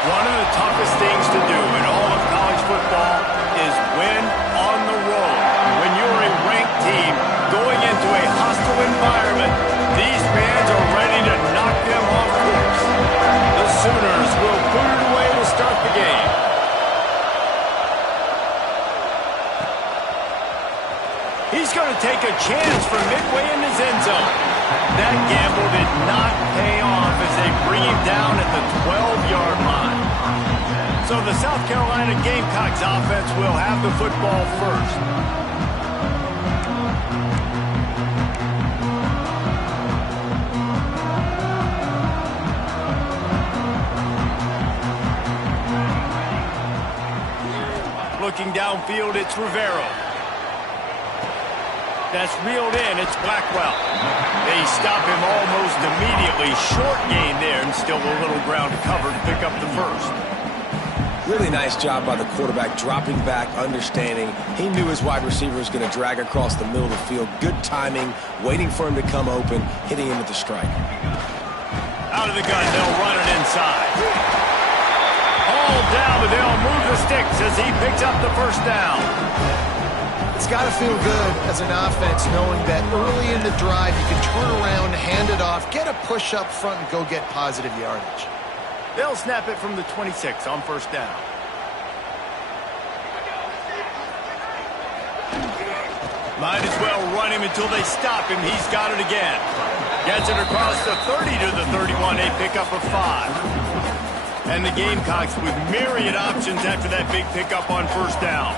One of the toughest things to do in all of college football is win on the road. When you're a ranked team going into a hostile environment, these fans are ready to knock them off course. The Sooners will put it away to start the game. He's going to take a chance from midway in his end zone. That gamble did not pay off as they bring him down at the 12-yard line. So the South Carolina Gamecocks offense will have the football first. Looking downfield, it's Rivero. That's reeled in. It's Blackwell. They stop him almost immediately. Short gain there, and still a little ground to cover to pick up the first. Really nice job by the quarterback, dropping back, understanding. He knew his wide receiver was going to drag across the middle of the field. Good timing, waiting for him to come open, hitting him with the strike. Out of the gun, they'll run it inside. All down, but they'll move the sticks as he picks up the first down. It's got to feel good as an offense knowing that early in the drive you can turn around, hand it off, get a push up front, and go get positive yardage. They'll snap it from the 26 on first down. Might as well run him until they stop him. He's got it again. Gets it across the 30 to the 31. A pickup of 5. And the Gamecocks with myriad options after that big pickup on first down.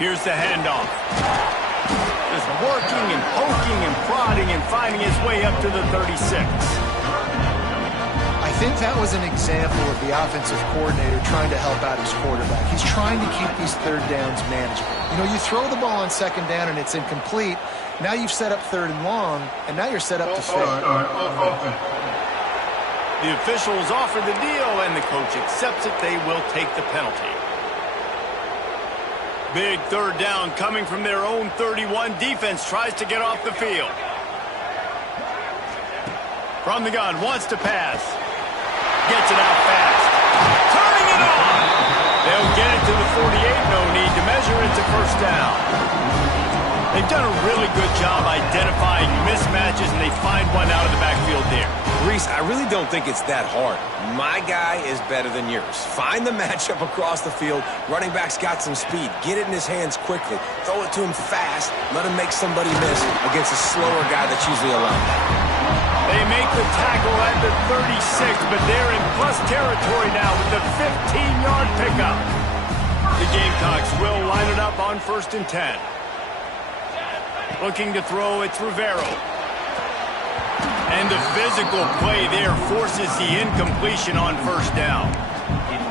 Here's the handoff. Just working and poking and prodding and finding his way up to the 36. I think that was an example of the offensive coordinator trying to help out his quarterback. He's trying to keep these third downs manageable. You know, you throw the ball on second down and it's incomplete. Now you've set up third and long, and now you're set up to fail. The officials offer the deal, and the coach accepts it. They will take the penalty. Big third down coming from their own 31. Defense tries to get off the field. From the gun, wants to pass. Gets it out fast. Turning it on! They'll get it to the 48. No need to measure it to first down. They've done a really good job identifying mismatches, and they find one out of the backfield there. Reese, I really don't think it's that hard. My guy is better than yours. Find the matchup across the field. Running back's got some speed. Get it in his hands quickly. Throw it to him fast. Let him make somebody miss against a slower guy that's usually around that. They make the tackle at the 36, but they're in plus territory now with the 15-yard pickup. The Gamecocks will line it up on 1st and 10. Looking to throw, it's Rivero. And the physical play there forces the incompletion on first down.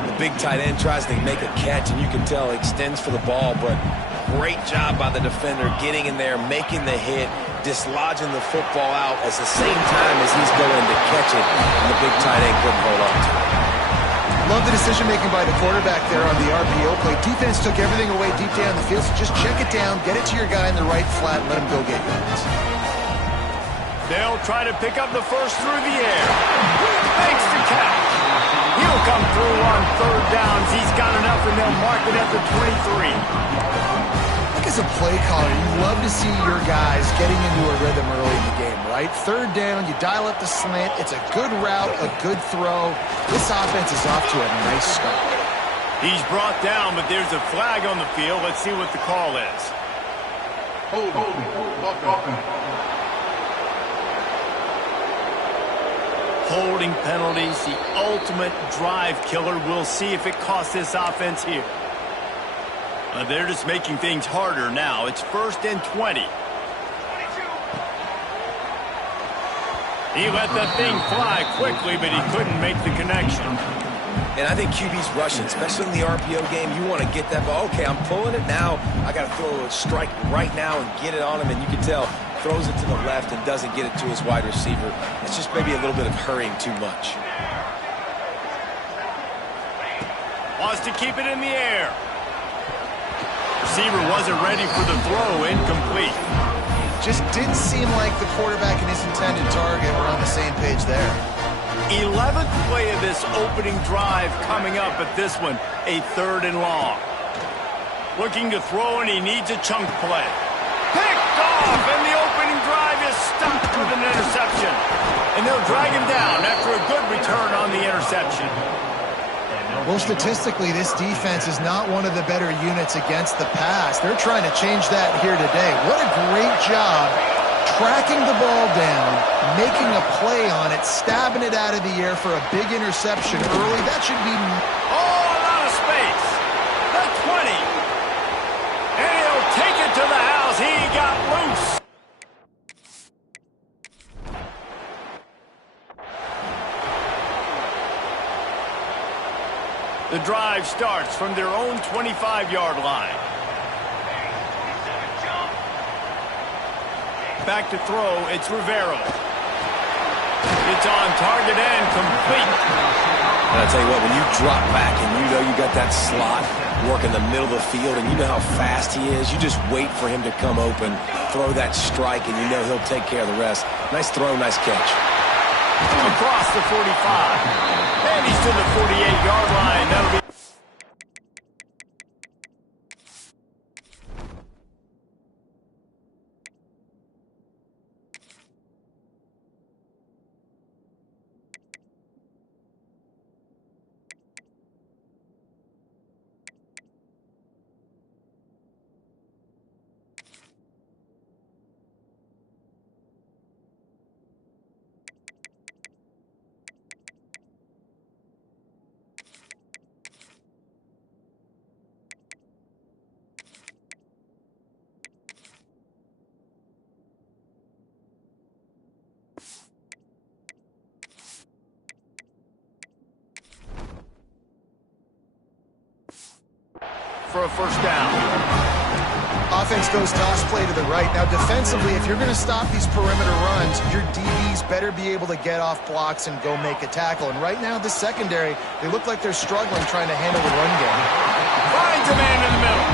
The big tight end tries to make a catch, and you can tell he extends for the ball, but great job by the defender getting in there, making the hit, dislodging the football out at the same time as he's going to catch it, and the big tight end couldn't hold on to it. Love the decision-making by the quarterback there on the RPO play. Defense took everything away deep down the field, so just check it down, get it to your guy in the right flat, and let him go get yards. They'll try to pick up the first through the air. Makes the catch. He'll come through on third downs. He's got enough, and they'll mark it at the 23. I think as a play caller, you love to see your guys getting into a rhythm early in the game, right? Third down, you dial up the slant. It's a good route, a good throw. This offense is off to a nice start. He's brought down, but there's a flag on the field. Let's see what the call is. Holding penalties, the ultimate drive killer. We'll see if it costs this offense here. They're just making things harder now. It's 1st and 20. He let that thing fly quickly, but he couldn't make the connection. And I think QB's rushing, especially in the RPO game. You want to get that ball. Okay, I'm pulling it now. I got to throw a strike right now and get it on him. And you can tell, throws it to the left and doesn't get it to his wide receiver. It's just maybe a little bit of hurrying too much. Wants to keep it in the air. Receiver wasn't ready for the throw. Incomplete. Just didn't seem like the quarterback and his intended target were on the same page there. 11th play of this opening drive coming up, but this one, a 3rd and long. Looking to throw, and he needs a chunk play. Picked off, and the opening drive is stopped with an interception. And they'll drag him down after a good return on the interception. Well, statistically, this defense is not one of the better units against the pass. They're trying to change that here today. What a great job tracking the ball down, making a play on it, stabbing it out of the air for a big interception early. That should be... Oh, a lot of space. The 20. And he'll take it to the house. He got loose. The drive starts from their own 25-yard line. Back to throw, it's Rivera. It's on target and complete. And I tell you what, when you drop back and you know you got that slot work in the middle of the field and you know how fast he is, you just wait for him to come open, throw that strike, and you know he'll take care of the rest. Nice throw, nice catch. Across the 45. And he's to the 48-yard line. That'll be... for a first down. Offense goes toss play to the right. Now, defensively, if you're going to stop these perimeter runs, your DBs better be able to get off blocks and go make a tackle. And right now, the secondary, they look like they're struggling trying to handle the run game. Finds a man in the middle.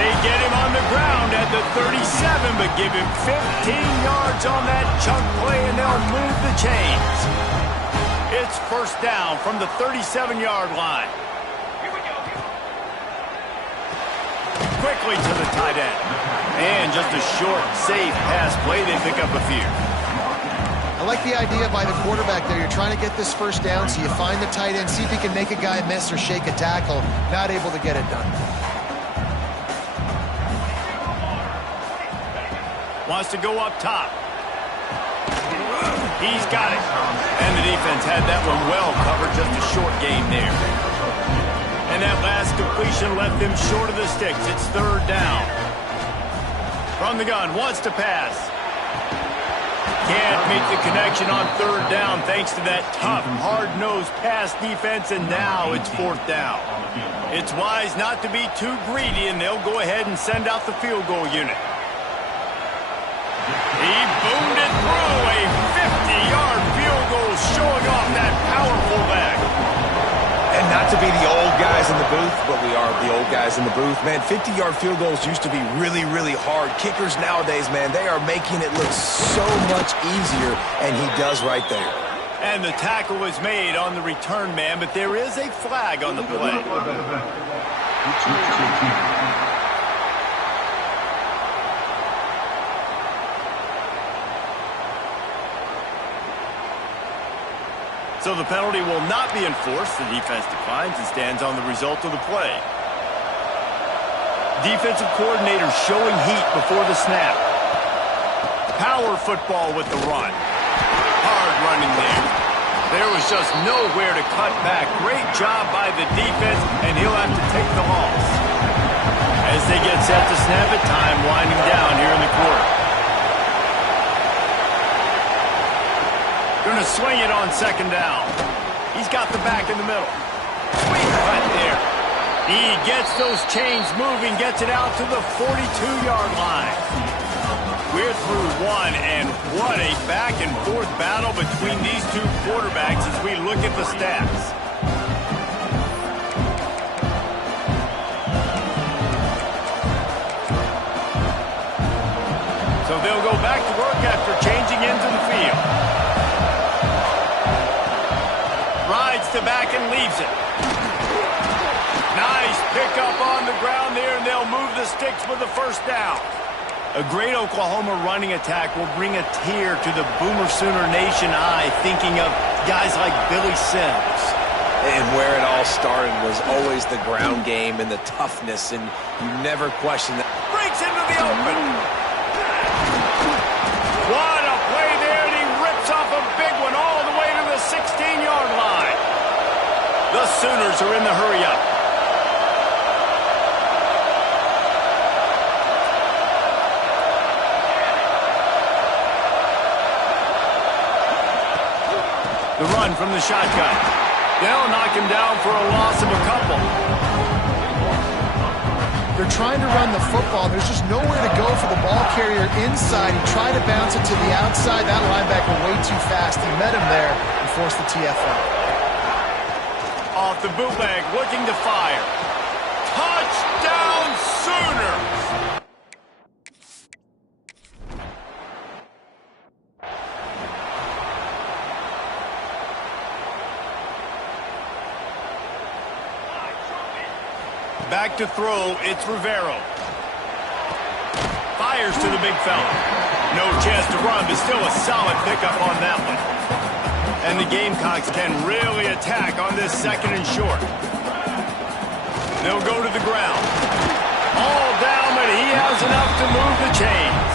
They get him on the ground at the 37, but give him 15 yards on that chunk play, and they'll move the chains. It's first down from the 37-yard line. Quickly to the tight end. And just a short, safe pass play. They pick up a few. I like the idea by the quarterback there. You're trying to get this first down, so you find the tight end, see if he can make a guy miss or shake a tackle. Not able to get it done. Wants to go up top. He's got it. And the defense had that one well covered. Just a short gain there. And that last completion left him short of the sticks. It's third down. From the gun, wants to pass. Can't make the connection on third down thanks to that tough, hard-nosed pass defense, and now it's fourth down. It's wise not to be too greedy, and they'll go ahead and send out the field goal unit. He boomed it through a 50-yard field goal, showing off that powerful leg. And not to be the old guys in the booth, but we are the old guys in the booth. Man, 50-yard field goals used to be really, really hard. Kickers nowadays, man, they are making it look so much easier, and he does right there. And the tackle was made on the return man, but there is a flag on the play. So the penalty will not be enforced. The defense declines and stands on the result of the play. Defensive coordinator showing heat before the snap. Power football with the run. Hard running there. There was just nowhere to cut back. Great job by the defense, and he'll have to take the loss. As they get set to snap it, time winding down here in the quarter. Going to swing it on second down. He's got the back in the middle. Sweet cut there. He gets those chains moving, gets it out to the 42-yard line. We're through one, and what a back-and-forth battle between these two quarterbacks as we look at the stats. So they'll go back to work after changing into the field. it back and leaves it. Nice pickup on the ground there, and they'll move the sticks with the first down. A great Oklahoma running attack will bring a tear to the Boomer Sooner Nation eye, thinking of guys like Billy Sims. And where it all started was always the ground game and the toughness, and you never question that. Breaks into the open. What a play there, and he rips off a big one all the way to the 16-yard line. The Sooners are in the hurry-up. The run from the shotgun. They'll knock him down for a loss of a couple. They're trying to run the football. There's just nowhere to go for the ball carrier inside. He tried to bounce it to the outside. That linebacker way too fast. He met him there and forced the TFL. Off the bootleg, looking to fire. Touchdown Sooners! Back to throw, it's Rivero. Fires to the big fella. No chance to run, but still a solid pickup on that one. And the Gamecocks can really attack on this second and short. They'll go to the ground. All down, but he has enough to move the chains.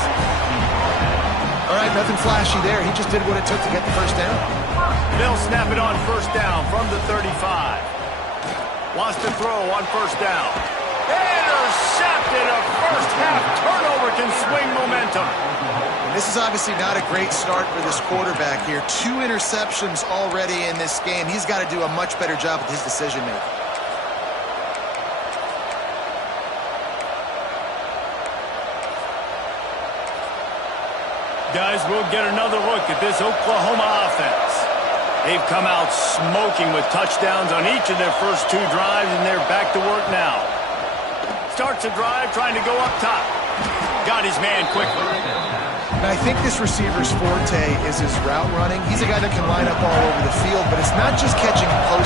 All right, nothing flashy there. He just did what it took to get the first down. They'll snap it on first down from the 35. Wants to throw on first down. Intercepted. A first-half turnover can swing momentum. And this is obviously not a great start for this quarterback here. 2 interceptions already in this game. He's got to do a much better job with his decision-making. Guys, we'll get another look at this Oklahoma offense. They've come out smoking with touchdowns on each of their first 2 drives, and they're back to work now. Starts a drive trying to go up top. Got his man quickly. And I think this receiver's forte is his route running. He's a guy that can line up all over the field, but it's not just catching close